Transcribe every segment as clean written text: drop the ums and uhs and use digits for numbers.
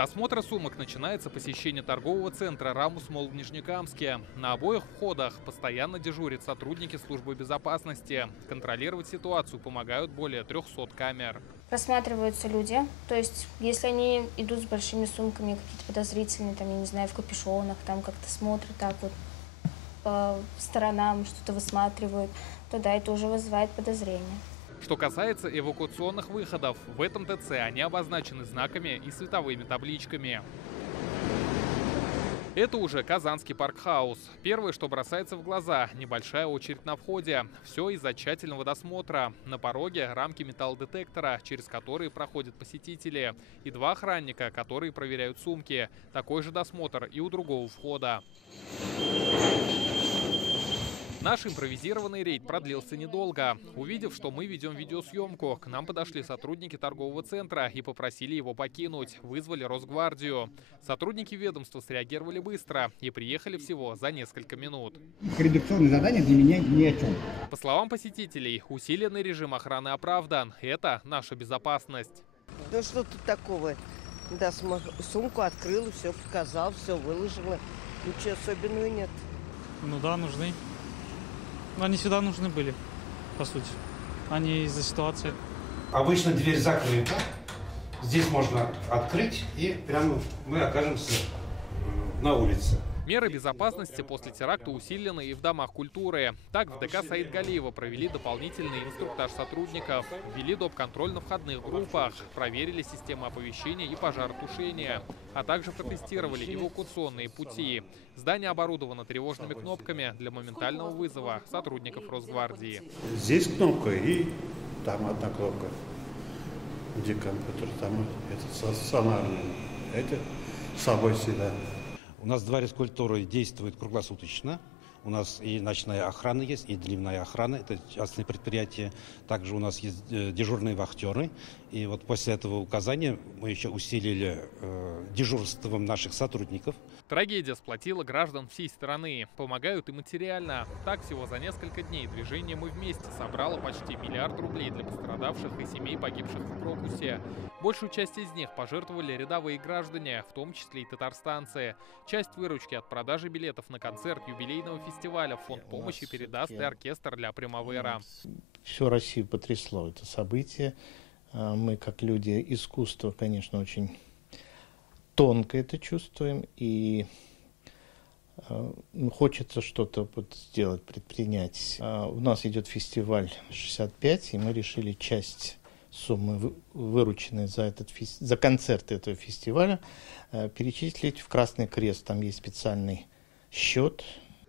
С досмотра сумок начинается посещение торгового центра «Рамус Молл» в Нижнекамске. На обоих входах постоянно дежурят сотрудники службы безопасности. Контролировать ситуацию помогают более 300 камер. Просматриваются люди, то есть если они идут с большими сумками, какие-то подозрительные, там, я не знаю, в капюшонах, там как-то смотрят так вот по сторонам, что-то высматривают, то да, это уже вызывает подозрение. Что касается эвакуационных выходов, в этом ТЦ они обозначены знаками и световыми табличками. Это уже Казанский паркхаус. Первое, что бросается в глаза – небольшая очередь на входе. Все из-за тщательного досмотра. На пороге рамки металлодетектора, через которые проходят посетители. И 2 охранника, которые проверяют сумки. Такой же досмотр и у другого входа. Наш импровизированный рейд продлился недолго. Увидев, что мы ведем видеосъемку, к нам подошли сотрудники торгового центра и попросили его покинуть. Вызвали Росгвардию. Сотрудники ведомства среагировали быстро и приехали всего за несколько минут. Редакционное задание для меня ни о чем. По словам посетителей, усиленный режим охраны оправдан. Это наша безопасность. Да что тут такого? Да, сумку открыла, все показал, все выложила. Ничего особенного нет. Ну да, нужны. Но они сюда нужны были, по сути, а не из-за ситуации. Обычно дверь закрыта. Здесь можно открыть, и прямо мы окажемся на улице. Меры безопасности после теракта усилены и в домах культуры. Так, в ДК Саид-Галиева провели дополнительный инструктаж сотрудников, ввели доп-контроль на входных группах, проверили системы оповещения и пожаротушения, а также протестировали эвакуационные пути. Здание оборудовано тревожными кнопками для моментального вызова сотрудников Росгвардии. Здесь кнопка и там одна кнопка, где компьютер, там это стационарный, это с собой всегда. У нас дворец культуры действует круглосуточно. У нас и ночная охрана есть, и дневная охрана. Это частные предприятия. Также у нас есть дежурные вахтеры. И вот после этого указания мы еще усилили дежурством наших сотрудников. Трагедия сплотила граждан всей страны. Помогают и материально. Так, всего за несколько дней движение «Мы вместе» собрало почти 1 миллиард рублей для пострадавших и семей погибших в Крокусе. Большую часть из них пожертвовали рядовые граждане, в том числе и татарстанцы. Часть выручки от продажи билетов на концерт юбилейного фестиваля в фонд помощи передаст и оркестр «Ля Примавера». Всю Россию потрясло это событие. Мы, как люди искусства, конечно, очень тонко это чувствуем, и хочется что-то сделать, предпринять. У нас идет фестиваль 65, и мы решили часть суммы, вырученной за концерт этого фестиваля, перечислить в Красный Крест. Там есть специальный счет.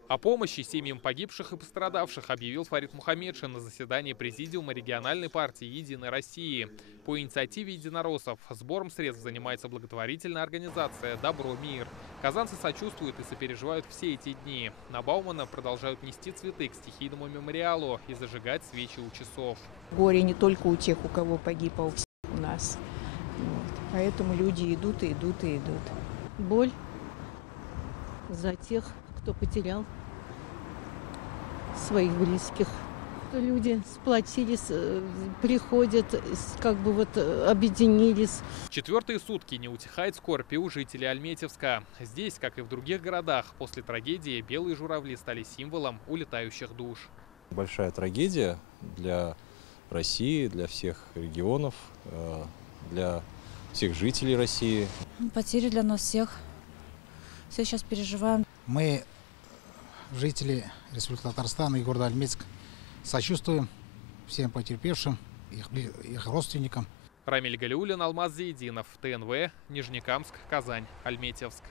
О помощи семьям погибших и пострадавших объявил Фарид Мухаммедшин на заседании Президиума региональной партии «Единой России». По инициативе единороссов сбором средств занимается благотворительная организация «Добро, мир». Казанцы сочувствуют и сопереживают все эти дни. На Баумана продолжают нести цветы к стихийному мемориалу и зажигать свечи у часов. Горе не только у тех, у кого погиб, а у всех у нас. Вот. Поэтому люди идут и идут и идут. Боль за тех, кто потерял своих близких. Люди сплотились, приходят, как бы вот объединились. 4-е сутки не утихает скорбь и у жителей Альметьевска. Здесь, как и в других городах, после трагедии белые журавли стали символом улетающих душ. Большая трагедия для России, для всех регионов, для всех жителей России. Потери для нас всех. Все сейчас переживаем. Мы, жители Республики Татарстан и города Альметьевск, сочувствуем всем потерпевшим, их родственникам. Рамиль Галиуллин, Алмаз Зейдинов, ТНВ, Нижнекамск, Казань, Альметьевск.